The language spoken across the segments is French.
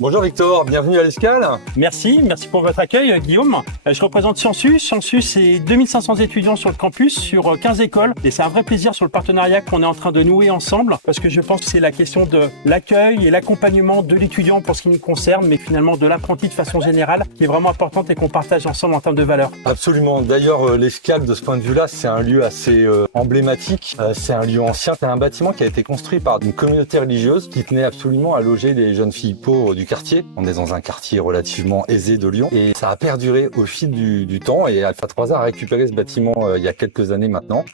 Bonjour Victor, bienvenue à l'Escale. Merci pour votre accueil Guillaume. Je représente Sciensus. Sciensus, c'est 2500 étudiants sur le campus, sur 15 écoles. Et c'est un vrai plaisir sur le partenariat qu'on est en train de nouer ensemble, parce que je pense que c'est la question de l'accueil et l'accompagnement de l'étudiant pour ce qui nous concerne, mais finalement de l'apprenti de façon générale, qui est vraiment importante et qu'on partage ensemble en termes de valeurs. Absolument. D'ailleurs, l'Escale, de ce point de vue-là, c'est un lieu assez emblématique. C'est un lieu ancien. C'est un bâtiment qui a été construit par une communauté religieuse qui tenait absolument à loger les jeunes filles pauvres du quartier. On est dans un quartier relativement aisé de Lyon et ça a perduré au fil du temps, et Alpha 3A a récupéré ce bâtiment il y a quelques années maintenant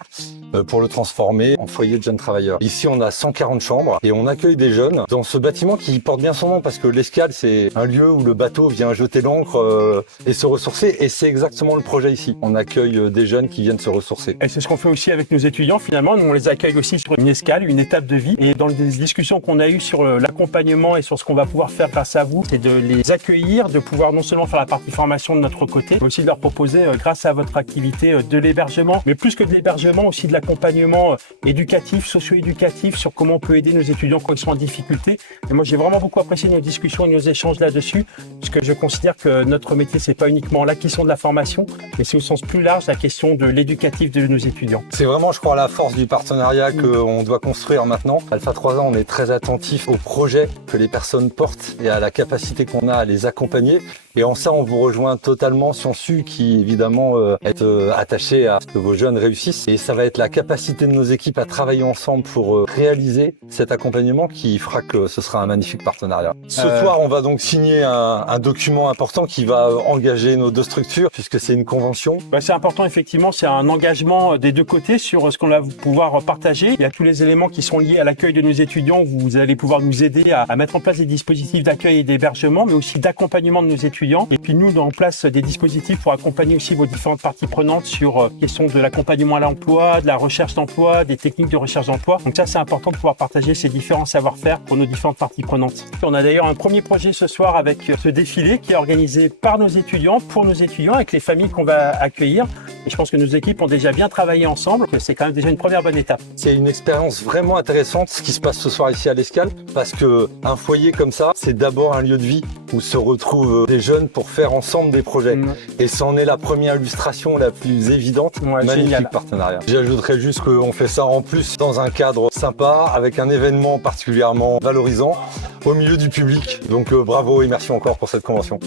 pour le transformer en foyer de jeunes travailleurs. Ici, on a 140 chambres et on accueille des jeunes dans ce bâtiment qui porte bien son nom, parce que l'Escale, c'est un lieu où le bateau vient jeter l'ancre et se ressourcer, et c'est exactement le projet ici. On accueille des jeunes qui viennent se ressourcer. Et c'est ce qu'on fait aussi avec nos étudiants finalement. Nous, on les accueille aussi sur une escale, une étape de vie. Et dans les discussions qu'on a eues sur l'accompagnement et sur ce qu'on va pouvoir faire grâce à vous, c'est de les accueillir, de pouvoir non seulement faire la partie formation de notre côté, mais aussi de leur proposer, grâce à votre activité, de l'hébergement, mais plus que de l'hébergement, aussi de l'accompagnement éducatif, socio-éducatif, sur comment on peut aider nos étudiants quand ils sont en difficulté. Et moi, j'ai vraiment beaucoup apprécié nos discussions et nos échanges là-dessus, parce que je considère que notre métier, c'est pas uniquement la question de la formation, mais c'est au sens plus large la question de l'éducatif de nos étudiants. C'est vraiment, je crois, la force du partenariat qu'on doit construire maintenant. Alpha 3A, on est très attentif aux projets que les personnes portent et à la capacité qu'on a à les accompagner. Et en ça, on vous rejoint totalement, Sciensus, qui évidemment est attaché à ce que vos jeunes réussissent. Et ça va être la capacité de nos équipes à travailler ensemble pour réaliser cet accompagnement qui fera que ce sera un magnifique partenariat. Ce soir, on va donc signer un document important qui va engager nos deux structures, puisque c'est une convention. C'est important, effectivement, c'est un engagement des deux côtés sur ce qu'on va pouvoir partager. Il y a tous les éléments qui sont liés à l'accueil de nos étudiants. Vous allez pouvoir nous aider à mettre en place des dispositifs d'accueil et d'hébergement, mais aussi d'accompagnement de nos étudiants. Et puis nous, en place des dispositifs pour accompagner aussi vos différentes parties prenantes sur question de l'accompagnement à l'emploi, de la recherche d'emploi, des techniques de recherche d'emploi. Donc ça, c'est important de pouvoir partager ces différents savoir-faire pour nos différentes parties prenantes. On a d'ailleurs un premier projet ce soir avec ce défilé qui est organisé par nos étudiants, pour nos étudiants, avec les familles qu'on va accueillir. Et je pense que nos équipes ont déjà bien travaillé ensemble, que c'est quand même déjà une première bonne étape. C'est une expérience vraiment intéressante ce qui se passe ce soir ici à l'Escale, parce que un foyer comme ça, c'est d'abord un lieu de vie où se retrouvent des jeunes pour faire ensemble des projets. Et c'en est la première illustration la plus évidente. Magnifique génial. Partenariat. J'ajouterais juste qu'on fait ça en plus dans un cadre sympa, avec un événement particulièrement valorisant au milieu du public. Donc bravo et merci encore pour cette convention.